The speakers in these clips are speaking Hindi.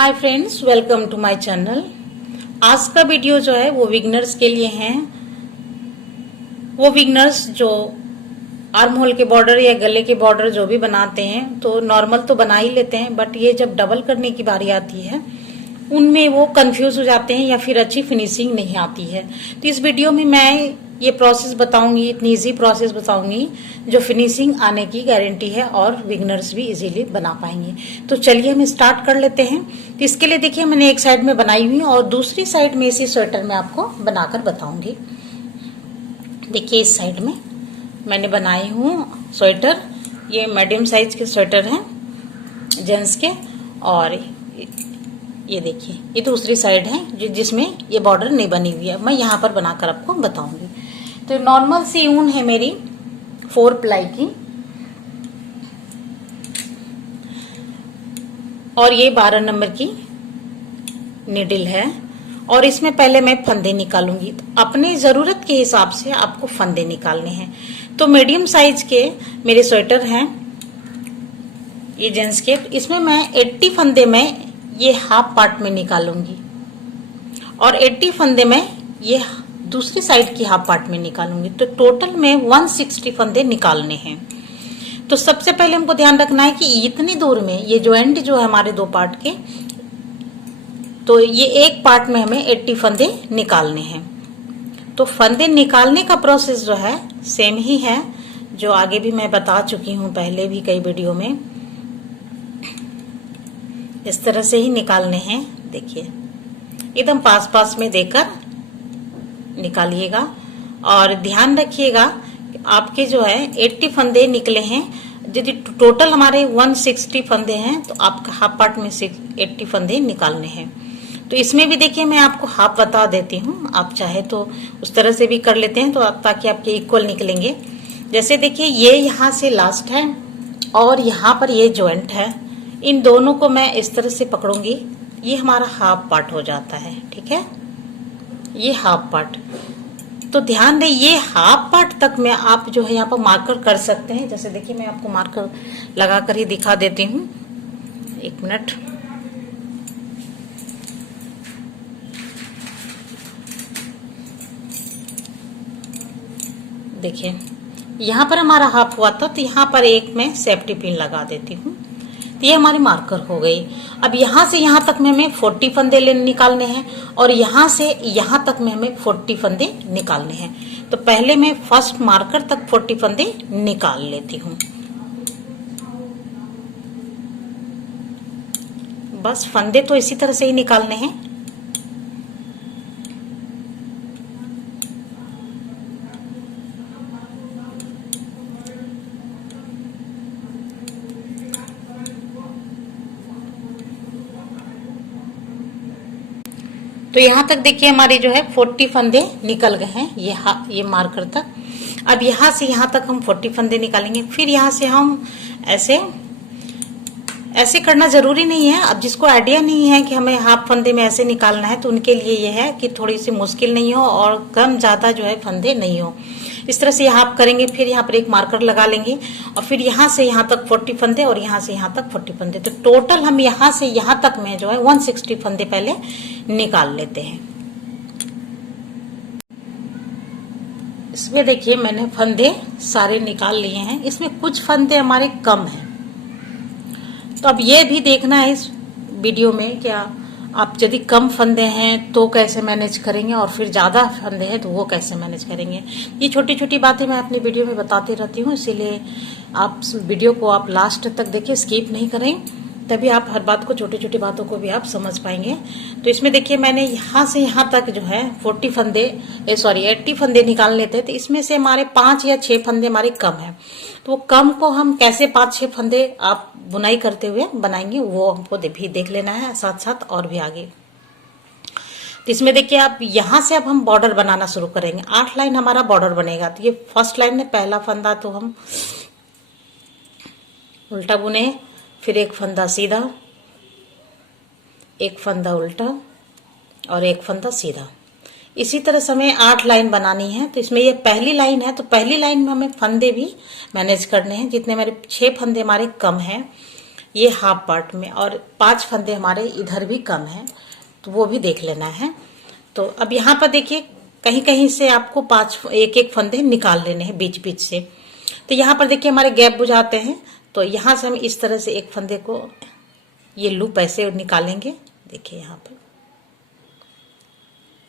Hi friends, welcome to my channel. आज का वीडियो जो है वो बिगनर्स के लिए है। वो बिगनर्स जो आर्म होल के बॉर्डर या गले के बॉर्डर जो भी बनाते हैं तो नॉर्मल तो बना ही लेते हैं, बट ये जब डबल करने की बारी आती है उनमें वो कंफ्यूज हो जाते हैं या फिर अच्छी फिनिशिंग नहीं आती है। तो इस वीडियो में मैं ये प्रोसेस बताऊंगी, इतनी इजी प्रोसेस बताऊंगी जो फिनिशिंग आने की गारंटी है और बिगनर्स भी इजीली बना पाएंगे। तो चलिए हम स्टार्ट कर लेते हैं। तो इसके लिए देखिए मैंने एक साइड में बनाई हुई और दूसरी साइड में इसी स्वेटर में आपको बनाकर बताऊंगी। देखिए इस साइड में मैंने बनाई हूँ स्वेटर। ये मीडियम साइज के स्वेटर हैं जेंट्स के, और ये देखिए ये दूसरी साइड है जिसमें ये बॉर्डर नहीं बनी हुई है। मैं यहाँ पर बनाकर आपको बताऊंगी। तो नॉर्मल सी ऊन है मेरी 4 प्लाई की, और ये 12 नंबर की निडल है। और इसमें पहले मैं फंदे निकालूंगी। तो अपनी जरूरत के हिसाब से आपको फंदे निकालने हैं। तो मीडियम साइज के मेरे स्वेटर हैं ये जेंट्स के। इसमें मैं 80 फंदे में ये हाफ पार्ट में निकालूंगी और 80 फंदे में ये दूसरी साइड की हाफ पार्ट में निकालूंगी। तो टोटल में 160 फंदे निकालने हैं। तो सबसे पहले हमको ध्यान रखना है कि इतनी दूर में ये जॉइंट जो है हमारे 2 पार्ट के, तो ये एक पार्ट में हमें 80 फंदे निकालने हैं। तो फंदे निकालने का प्रोसेस जो है सेम ही है जो आगे भी मैं बता चुकी हूँ पहले भी कई वीडियो में। इस तरह से ही निकालने हैं। देखिए एकदम पास पास में देकर निकालिएगा और ध्यान रखिएगा आपके जो है 80 फंदे निकले हैं। यदि टोटल हमारे 160 फंदे हैं तो आपका हाफ पार्ट में से 80 फंदे निकालने हैं। तो इसमें भी देखिए मैं आपको हाफ बता देती हूँ, आप चाहे तो उस तरह से भी कर लेते हैं तो ताकि आपके इक्वल निकलेंगे। जैसे देखिए ये यहाँ से लास्ट है और यहाँ पर ये जॉइंट है। इन दोनों को मैं इस तरह से पकड़ूंगी, ये हमारा हाफ पार्ट हो जाता है। ठीक है, ये हाफ पार्ट। तो ध्यान दें ये हाफ पार्ट तक में आप जो है यहाँ पर मार्कर कर सकते हैं। जैसे देखिए मैं आपको मार्कर लगाकर ही दिखा देती हूँ, 1 मिनट। देखिए यहाँ पर हमारा हाफ हुआ था तो यहाँ पर एक मैं सेफ्टी पिन लगा देती हूँ। तो ये हमारे मार्कर हो गई। अब यहाँ से यहाँ तक में हमें 40 फंदे निकालने हैं और यहाँ से यहाँ तक में हमें 40 फंदे निकालने हैं। तो पहले मैं फर्स्ट मार्कर तक 40 फंदे निकाल लेती हूँ। बस फंदे तो इसी तरह से ही निकालने हैं। तो यहाँ तक देखिए हमारे जो है 40 फंदे निकल गए हैं ये मार्कर तक। अब यहाँ से यहाँ तक हम 40 फंदे निकालेंगे। फिर यहाँ से हम ऐसे करना जरूरी नहीं है। अब जिसको आइडिया नहीं है कि हमें हाफ फंदे में ऐसे निकालना है तो उनके लिए ये है कि थोड़ी सी मुश्किल नहीं हो और कम ज्यादा जो है फंदे नहीं हो। इस तरह से यहाँ आप करेंगे, फिर यहाँ पर एक मार्कर लगा लेंगे और फिर यहाँ से यहाँ तक 40 फंदे और यहाँ से यहाँ तक 40 फंदे। तो टोटल हम यहाँ से यहाँ तक में जो है 160 फंदे पहले निकाल लेते हैं। इसमें देखिए मैंने फंदे सारे निकाल लिए हैं। इसमें कुछ फंदे हमारे कम हैं, तो अब ये भी देखना है इस वीडियो में क्या आप यदि कम फंदे हैं तो कैसे मैनेज करेंगे और फिर ज्यादा फंदे हैं तो वो कैसे मैनेज करेंगे। ये छोटी छोटी बातें मैं अपनी वीडियो में बताती रहती हूँ, इसीलिए आप वीडियो को आप लास्ट तक देखिए, स्किप नहीं करें, तभी आप हर बात को, छोटी छोटी बातों को भी आप समझ पाएंगे। तो इसमें देखिए मैंने यहाँ से यहाँ तक जो है 80 फंदे निकाल लेते हैं। तो इसमें से हमारे 5 या 6 फंदे हमारे कम है। तो वो कम को हम कैसे 5-6 फंदे आप बुनाई करते हुए बनाएंगे वो हमको भी देख लेना है साथ साथ और भी आगे। तो इसमें देखिए आप यहाँ से अब हम बॉर्डर बनाना शुरू करेंगे। 8 लाइन हमारा बॉर्डर बनेगा। तो ये फर्स्ट लाइन में पहला फंदा तो हम उल्टा बुने, फिर एक फंदा सीधा, एक फंदा उल्टा और एक फंदा सीधा। इसी तरह से हमें 8 लाइन बनानी है। तो इसमें ये पहली लाइन है, तो पहली लाइन में हमें फंदे भी मैनेज करने हैं। जितने मेरे 6 फंदे हमारे कम हैं ये हाफ पार्ट में, और 5 फंदे हमारे इधर भी कम हैं, तो वो भी देख लेना है। तो अब यहाँ पर देखिए कहीं कहीं से आपको 1-1 फंदे निकाल लेने हैं बीच बीच से। तो यहाँ पर देखिए हमारे गैप बुझाते हैं, तो यहाँ से हम इस तरह से एक फंदे को ये लूप ऐसे निकालेंगे। देखिए यहाँ पर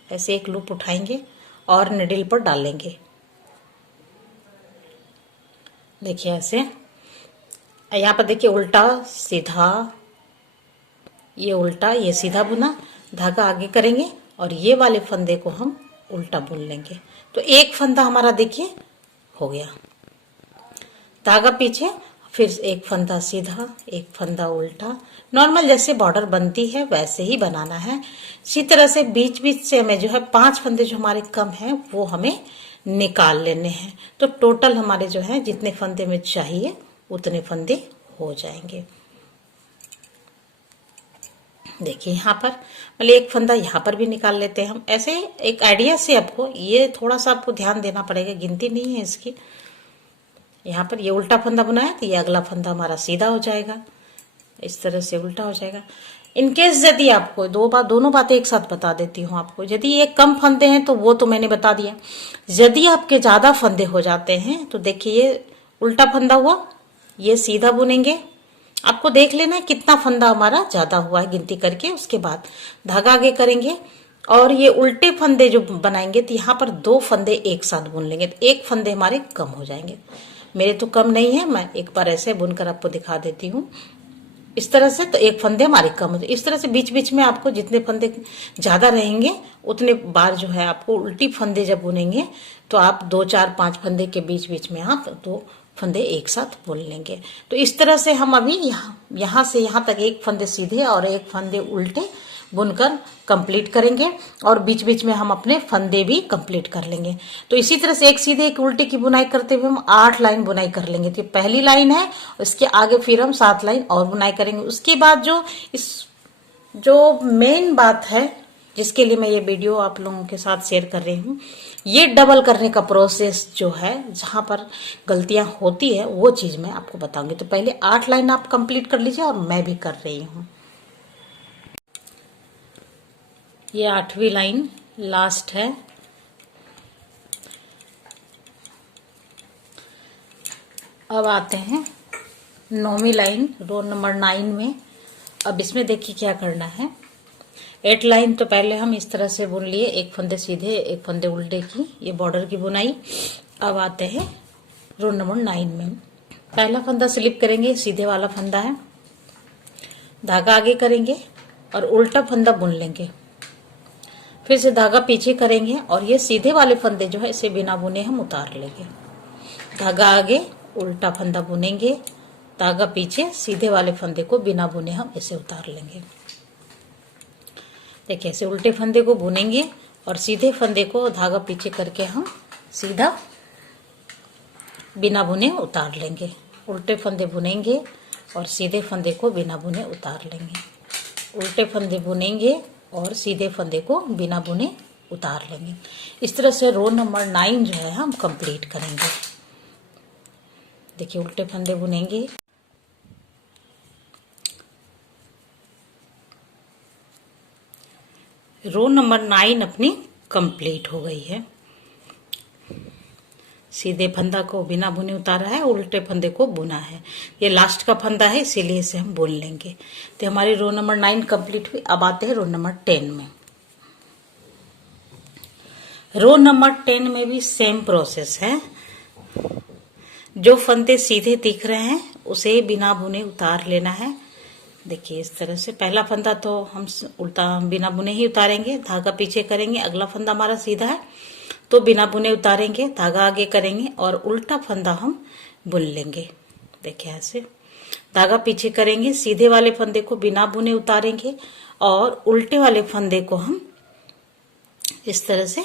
ऐसे एक लूप उठाएंगे और निडल पर डालेंगे। देखिए ऐसे, यहाँ पर देखिए उल्टा सीधा, ये उल्टा ये सीधा बुना, धागा आगे करेंगे और ये वाले फंदे को हम उल्टा बुन लेंगे। तो एक फंदा हमारा देखिए हो गया, धागा पीछे, फिर एक फंदा सीधा, एक फंदा उल्टा। नॉर्मल जैसे बॉर्डर बनती है वैसे ही बनाना है। इसी तरह से बीच बीच से हमें जो है 5 फंदे जो हमारे कम हैं वो हमें निकाल लेने हैं। तो टोटल हमारे जो है जितने फंदे में चाहिए उतने फंदे हो जाएंगे। देखिए यहाँ पर मतलब एक फंदा यहाँ पर भी निकाल लेते हैं हम। ऐसे एक आइडिया से आपको ये थोड़ा सा आपको ध्यान देना पड़ेगा, गिनती नहीं है इसकी। यहाँ पर ये उल्टा फंदा बुनाया तो ये अगला फंदा हमारा सीधा हो जाएगा, इस तरह से उल्टा हो जाएगा। इनकेस यदि आपको दोनों बातें एक साथ बता देती हूँ आपको, यदि ये कम फंदे हैं तो वो तो मैंने बता दिया। यदि आपके ज्यादा फंदे हो जाते हैं तो देखिए ये उल्टा फंदा हुआ, ये सीधा बुनेंगे। आपको देख लेना है कितना फंदा हमारा ज्यादा हुआ है गिनती करके, उसके बाद धागा आगे करेंगे और ये उल्टे फंदे जो बनाएंगे तो यहाँ पर 2 फंदे एक साथ बुन लेंगे, तो 1 फंदे हमारे कम हो जाएंगे। मेरे तो कम नहीं है, मैं एक बार ऐसे बुनकर आपको दिखा देती हूँ इस तरह से, तो 1 फंदे हमारे कम हो जाए। इस तरह से बीच बीच में आपको जितने फंदे ज्यादा रहेंगे उतने बार जो है आपको उल्टी फंदे जब बुनेंगे तो आप 2, 4, 5 फंदे के बीच बीच में आप 2 फंदे एक साथ बुन लेंगे। तो इस तरह से हम अभी यहाँ से यहाँ तक 1 फंदे सीधे और 1 फंदे उल्टे बुनकर कंप्लीट करेंगे और बीच बीच में हम अपने फंदे भी कंप्लीट कर लेंगे। तो इसी तरह से एक सीधे एक उल्टे की बुनाई करते हुए हम 8 लाइन बुनाई कर लेंगे। तो पहली लाइन है, इसके आगे फिर हम 7 लाइन और बुनाई करेंगे। उसके बाद जो मेन बात है जिसके लिए मैं ये वीडियो आप लोगों के साथ शेयर कर रही हूँ, ये डबल करने का प्रोसेस जो है, जहां पर गलतियां होती है वो चीज मैं आपको बताऊंगी। तो पहले 8 लाइन आप कंप्लीट कर लीजिए और मैं भी कर रही हूँ। ये 8वीं लाइन लास्ट है। अब आते हैं 9वीं लाइन, रो नंबर 9 में। अब इसमें देखिए क्या करना है। 8 लाइन तो पहले हम इस तरह से बुन लिए, 1 फंदे सीधे 1 फंदे उल्टे की, ये बॉर्डर की बुनाई। अब आते हैं रो नंबर 9 में। पहला फंदा स्लिप करेंगे, सीधे वाला फंदा है, धागा आगे करेंगे और उल्टा फंदा बुन लेंगे। फिर से धागा पीछे करेंगे और ये सीधे वाले फंदे जो है इसे बिना बुने हम उतार लेंगे। धागा आगे, उल्टा फंदा बुनेंगे, धागा पीछे, सीधे वाले फंदे को बिना बुने हम इसे उतार लेंगे। देखिए ऐसे उल्टे फंदे को बुनेंगे और सीधे फंदे को धागा पीछे करके हम सीधा बिना बुने उतार लेंगे। उल्टे फंदे बुनेंगे और सीधे फंदे को बिना बुने उतार लेंगे। उल्टे फंदे बुनेंगे और सीधे फंदे को बिना बुने उतार लेंगे। इस तरह से रो नंबर 9 जो है हम कंप्लीट करेंगे। देखिए उल्टे फंदे बुनेंगे, रो नंबर 9 अपनी कंप्लीट हो गई है। सीधे फंदा को बिना बुने उतारा है, उल्टे फंदे को बुना है। ये लास्ट का फंदा है इसीलिए इसे हम बुन लेंगे। तो हमारी रो नंबर 9 कंप्लीट हुई। अब आते हैं रो नंबर 10 में। रो नंबर 10 में भी सेम प्रोसेस है। जो फंदे सीधे दिख रहे हैं उसे बिना बुने उतार लेना है। देखिए इस तरह से पहला फंदा तो हम उल्टा बिना बुने ही उतारेंगे, धागा पीछे करेंगे। अगला फंदा हमारा सीधा है तो बिना बुने उतारेंगे, धागा आगे करेंगे और उल्टा फंदा हम बुन लेंगे। देखिए ऐसे धागा पीछे करेंगे, सीधे वाले फंदे को बिना बुने उतारेंगे और उल्टे वाले फंदे को हम इस तरह से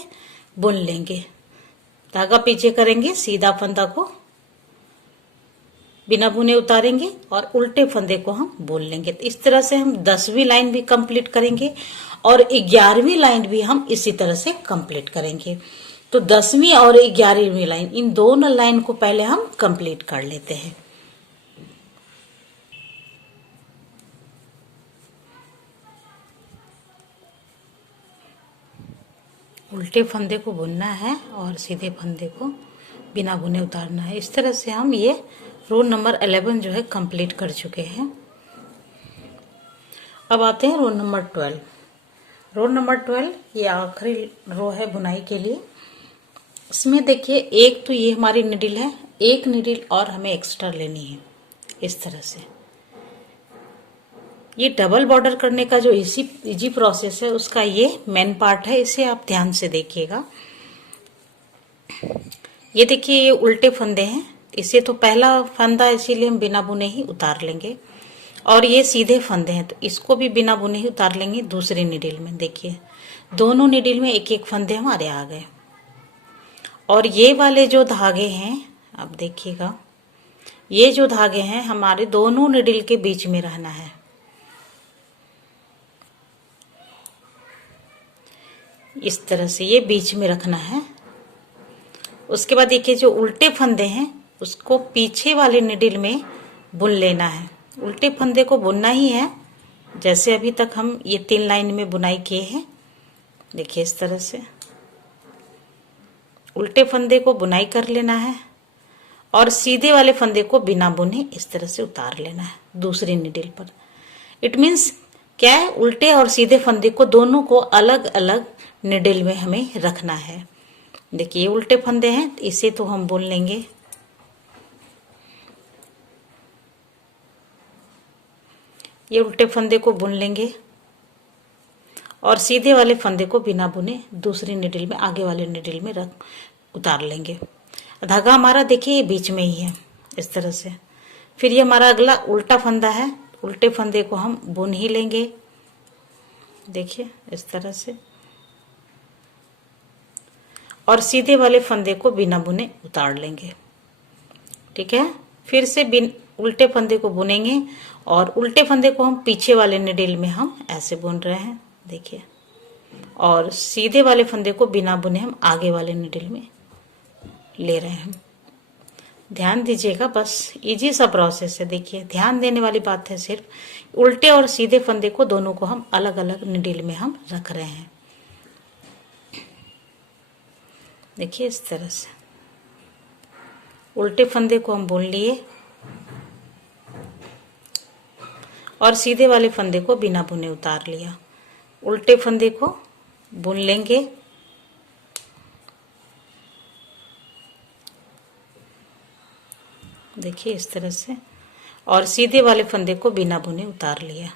बुन लेंगे। धागा पीछे करेंगे, सीधा फंदा को बिना बुने उतारेंगे और उल्टे फंदे को हम बुन लेंगे। तो इस तरह से हम 10वीं लाइन भी कंप्लीट करेंगे और 11वीं लाइन भी हम इसी तरह से कंप्लीट करेंगे। तो 10वीं और 11वीं लाइन, इन दोनों लाइन को पहले हम कंप्लीट कर लेते हैं। उल्टे फंदे को बुनना है और सीधे फंदे को बिना बुने उतारना है। इस तरह से हम ये रो नंबर 11 जो है कंप्लीट कर चुके हैं। अब आते हैं रो नंबर 12। रो नंबर 12 ये आखिरी रो है बुनाई के लिए। इसमें देखिए एक तो ये हमारी निडिल है, एक निडिल और हमें एक्स्ट्रा लेनी है। इस तरह से ये डबल बॉर्डर करने का जो इजी प्रोसेस है उसका ये मेन पार्ट है, इसे आप ध्यान से देखिएगा। ये देखिए ये उल्टे फंदे हैं, इसे तो पहला फंदा इसीलिए हम बिना बुने ही उतार लेंगे, और ये सीधे फंदे हैं तो इसको भी बिना बुने ही उतार लेंगे दूसरी निडिल में। देखिए दोनों निडिल में एक एक फंदे हमारे आ गए, और ये वाले जो धागे हैं अब देखिएगा, ये जो धागे हैं हमारे दोनों निडिल के बीच में रहना है। इस तरह से ये बीच में रखना है। उसके बाद देखिए जो उल्टे फंदे हैं उसको पीछे वाले निडिल में बुन लेना है। उल्टे फंदे को बुनना ही है, जैसे अभी तक हम ये 3 लाइन में बुनाई किए हैं। देखिए इस तरह से उल्टे फंदे को बुनाई कर लेना है और सीधे वाले फंदे को बिना बुने इस तरह से उतार लेना है दूसरी निडिल पर। इट मीन्स क्या है, उल्टे और सीधे फंदे को दोनों को अलग अलग निडिल में हमें रखना है। देखिए ये उल्टे फंदे हैं, इसे तो हम बुन लेंगे। ये उल्टे फंदे को बुन लेंगे और सीधे वाले फंदे को बिना बुने दूसरी निडिल में, आगे वाले निडिल में रख उतार लेंगे। धागा हमारा देखिए ये बीच में ही है इस तरह से। फिर ये हमारा अगला उल्टा फंदा है, उल्टे फंदे को हम बुन ही लेंगे। देखिए इस तरह से, और सीधे वाले फंदे को बिना बुने उतार लेंगे। ठीक है, फिर से उल्टे फंदे को बुनेंगे और उल्टे फंदे को हम पीछे वाले निडिल में हम ऐसे बुन रहे हैं। देखिए, और सीधे वाले फंदे को बिना बुने हम आगे वाले निडिल में ले रहे हैं। ध्यान दीजिएगा, बस इजी सा प्रोसेस है। देखिए ध्यान देने वाली बात है, सिर्फ उल्टे और सीधे फंदे को दोनों को हम अलग अलग निडिल में हम रख रहे हैं। देखिए इस तरह से उल्टे फंदे को हम बुन लिए और सीधे वाले फंदे को बिना बुने उतार लिया। उल्टे फंदे को बुन लेंगे देखिए इस तरह से, और सीधे वाले फंदे को बिना बुने उतार लिया।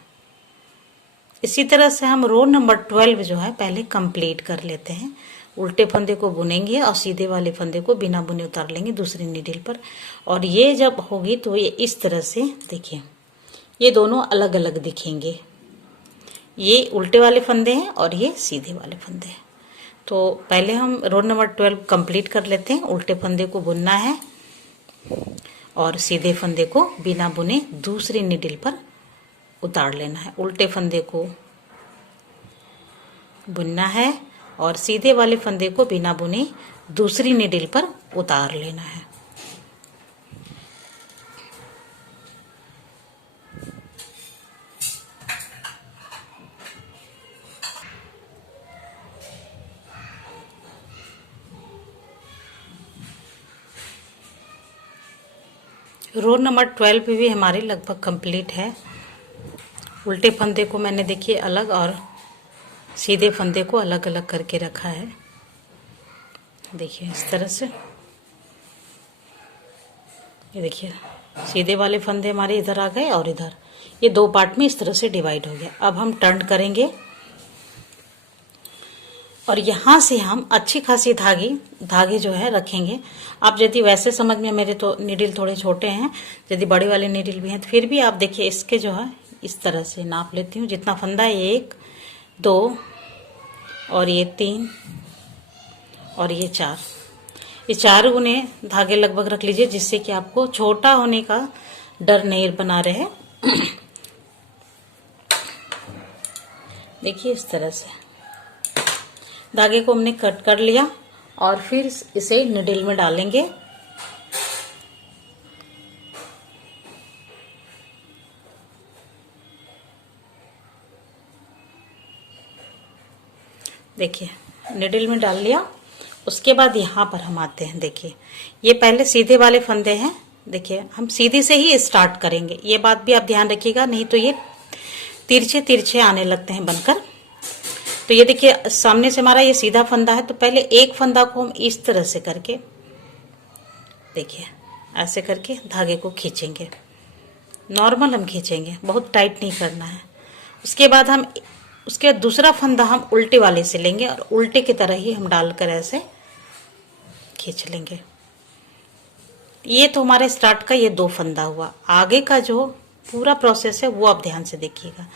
इसी तरह से हम रो नंबर 12 जो है पहले कंप्लीट कर लेते हैं। उल्टे फंदे को बुनेंगे और सीधे वाले फंदे को बिना बुने उतार लेंगे दूसरी निडिल पर, और ये जब होगी तो ये इस तरह से देखिए ये दोनों अलग अलग दिखेंगे। ये उल्टे वाले फंदे हैं और ये सीधे वाले फंदे हैं। तो पहले हम रो नंबर 12 कंप्लीट कर लेते हैं। उल्टे फंदे को बुनना है और सीधे फंदे को बिना बुने दूसरी निडिल पर उतार लेना है। उल्टे फंदे को बुनना है और सीधे वाले फंदे को बिना बुने दूसरी निडिल पर उतार लेना है। रो नंबर 12 भी हमारी लगभग कंप्लीट है। उल्टे फंदे को मैंने देखिए अलग और सीधे फंदे को अलग अलग करके रखा है। देखिए इस तरह से, ये देखिए सीधे वाले फंदे हमारे इधर आ गए और इधर, ये 2 पार्ट में इस तरह से डिवाइड हो गया। अब हम टर्न करेंगे और यहाँ से हम अच्छी खासी धागे जो है रखेंगे। आप यदि वैसे समझ में, मेरे तो नीडल थोड़े छोटे हैं, यदि बड़े वाले नीडल भी हैं तो फिर भी आप देखिए इसके जो है इस तरह से नाप लेती हूँ। जितना फंदा है 1 2 और ये 3 और ये 4, ये 4 गुने धागे लगभग रख लीजिए, जिससे कि आपको छोटा होने का डर नहीं बना रहे। देखिए इस तरह से धागे को हमने कट कर लिया और फिर इसे निडल में डालेंगे। देखिए निडल में डाल लिया। उसके बाद यहाँ पर हम आते हैं, देखिए ये पहले सीधे वाले फंदे हैं, देखिए हम सीधे से ही स्टार्ट करेंगे, ये बात भी आप ध्यान रखिएगा, नहीं तो ये तिरछे तिरछे आने लगते हैं बनकर। तो ये देखिए सामने से हमारा ये सीधा फंदा है, तो पहले एक फंदा को हम इस तरह से करके, देखिए ऐसे करके धागे को खींचेंगे, नॉर्मल हम खींचेंगे, बहुत टाइट नहीं करना है। उसके बाद दूसरा फंदा हम उल्टे वाले से लेंगे और उल्टे की तरह ही हम डालकर ऐसे खींच लेंगे। ये तो हमारे स्टार्ट का ये 2 फंदा हुआ। आगे का जो पूरा प्रोसेस है वो आप ध्यान से देखिएगा।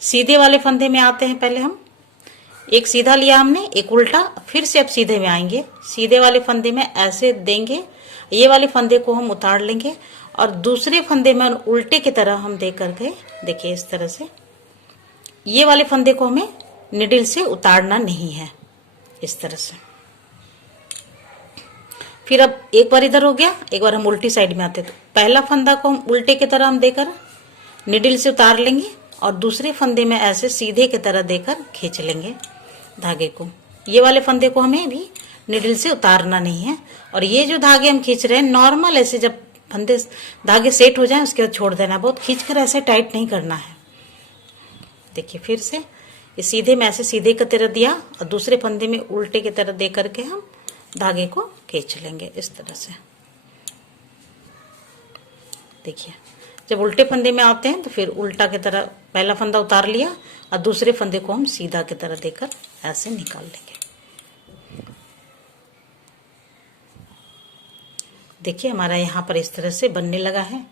सीधे वाले फंदे में आते हैं, पहले हम एक सीधा लिया हमने, एक उल्टा, फिर से अब सीधे में आएंगे, सीधे वाले फंदे में ऐसे देंगे, ये वाले फंदे को हम उतार लेंगे और दूसरे फंदे में उल्टे की तरह हम दे करके, देखिए इस तरह से, ये वाले फंदे को हमें निडल से उतारना नहीं है, इस तरह से। फिर अब एक बार इधर हो गया, एक बार हम उल्टी साइड में आते, तो पहला फंदा को हम उल्टे की तरह हम देकर निडल से उतार लेंगे और दूसरे फंदे में ऐसे सीधे की तरह देकर खींच लेंगे धागे को। ये वाले फंदे को हमें भी निडल से उतारना नहीं है। और ये जो धागे हम खींच रहे हैं नॉर्मल ऐसे, जब फंदे धागे सेट हो जाएं उसके बाद छोड़ देना, बहुत खींचकर ऐसे टाइट नहीं करना है। देखिए फिर से ये सीधे में ऐसे सीधे की तरह दिया और दूसरे फंदे में उल्टे की तरह दे करके हम धागे को खींच लेंगे इस तरह से। देखिए जब उल्टे फंदे में आते हैं तो फिर उल्टा की तरह पहला फंदा उतार लिया और दूसरे फंदे को हम सीधा की तरह देकर ऐसे निकाल लेंगे। देखिए हमारा यहाँ पर इस तरह से बनने लगा है।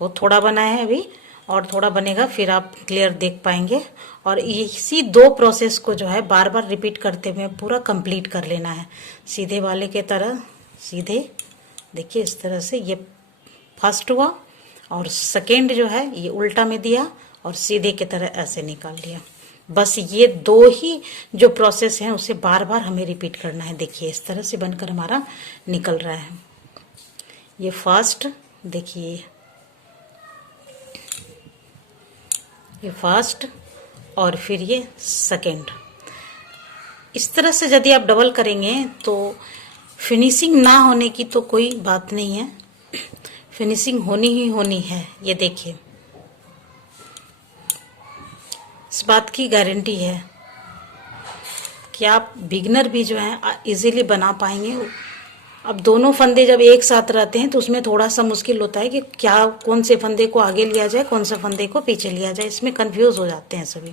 वो थोड़ा बना है अभी और थोड़ा बनेगा, फिर आप क्लियर देख पाएंगे। और इसी 2 प्रोसेस को जो है बार बार रिपीट करते हुए पूरा कंप्लीट कर लेना है। सीधे वाले के तरह सीधे, देखिए इस तरह से ये फर्स्ट हुआ और सेकेंड जो है ये उल्टा में दिया और सीधे की तरह ऐसे निकाल लिया। बस ये 2 ही जो प्रोसेस हैं उसे बार बार हमें रिपीट करना है। देखिए इस तरह से बनकर हमारा निकल रहा है। ये फर्स्ट, देखिए ये फर्स्ट और फिर ये सेकेंड। इस तरह से यदि आप डबल करेंगे तो फिनिशिंग ना होने की तो कोई बात नहीं है, फिनिशिंग होनी ही होनी है। ये देखिए इस बात की गारंटी है कि आप बिगिनर भी जो है इजीली बना पाएंगे। अब दोनों फंदे जब एक साथ रहते हैं तो उसमें थोड़ा सा मुश्किल होता है कि क्या कौन से फंदे को आगे लिया जाए, कौन से फंदे को पीछे लिया जाए, इसमें कंफ्यूज हो जाते हैं सभी।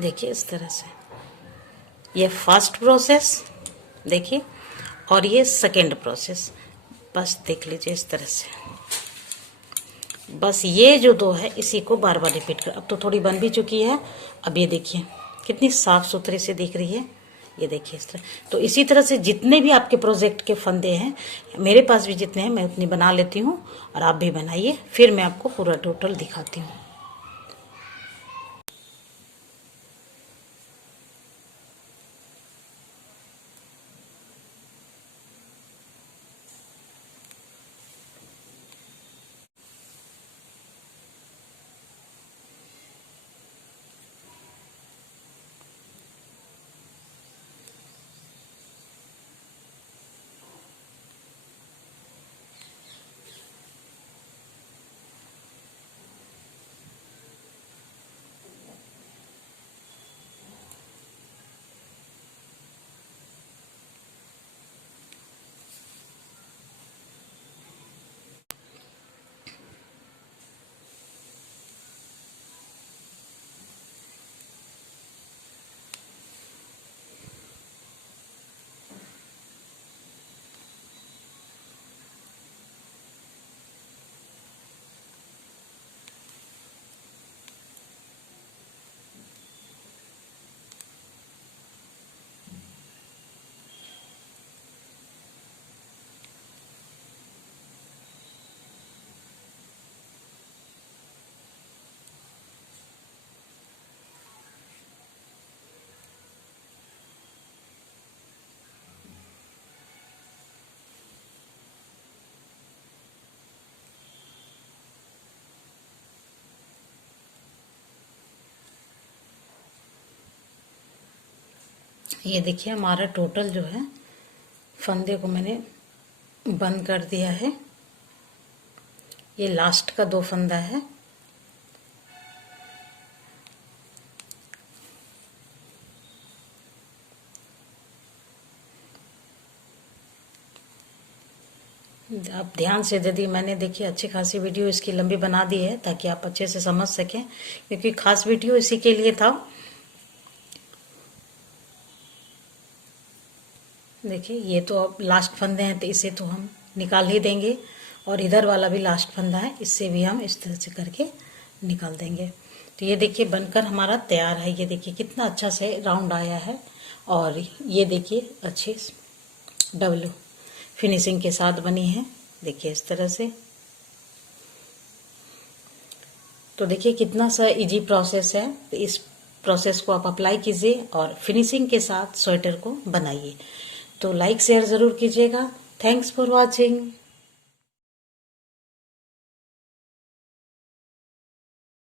देखिए इस तरह से ये फर्स्ट प्रोसेस देखिए और ये सेकेंड प्रोसेस, बस देख लीजिए इस तरह से। बस ये जो 2 है इसी को बार बार रिपीट कर। अब तो थोड़ी बन भी चुकी है। अब ये देखिए कितनी साफ सुथरी से दिख रही है, ये देखिए इस तरह। तो इसी तरह से जितने भी आपके प्रोजेक्ट के फंदे हैं, मेरे पास भी जितने हैं मैं उतनी बना लेती हूँ और आप भी बनाइए, फिर मैं आपको पूरा टोटल दिखाती हूँ। ये देखिए हमारा टोटल जो है फंदे को मैंने बंद कर दिया है। ये लास्ट का 2 फंदा है। आप ध्यान से दीदी, मैंने देखिए अच्छी खासी वीडियो इसकी लंबी बना दी है ताकि आप अच्छे से समझ सकें, क्योंकि खास वीडियो इसी के लिए था। देखिए ये तो अब लास्ट फंदे हैं तो इसे तो हम निकाल ही देंगे, और इधर वाला भी लास्ट फंदा है, इससे भी हम इस तरह से करके निकाल देंगे। तो ये देखिए बनकर हमारा तैयार है। ये देखिए कितना अच्छा से राउंड आया है, और ये देखिए अच्छी डबल फिनिशिंग के साथ बनी है। देखिए इस तरह से। तो देखिए कितना सा इजी प्रोसेस है। तो इस प्रोसेस को आप अप्लाई कीजिए और फिनिशिंग के साथ स्वेटर को बनाइए। तो लाइक शेयर ज़रूर कीजिएगा। Thanks for watching.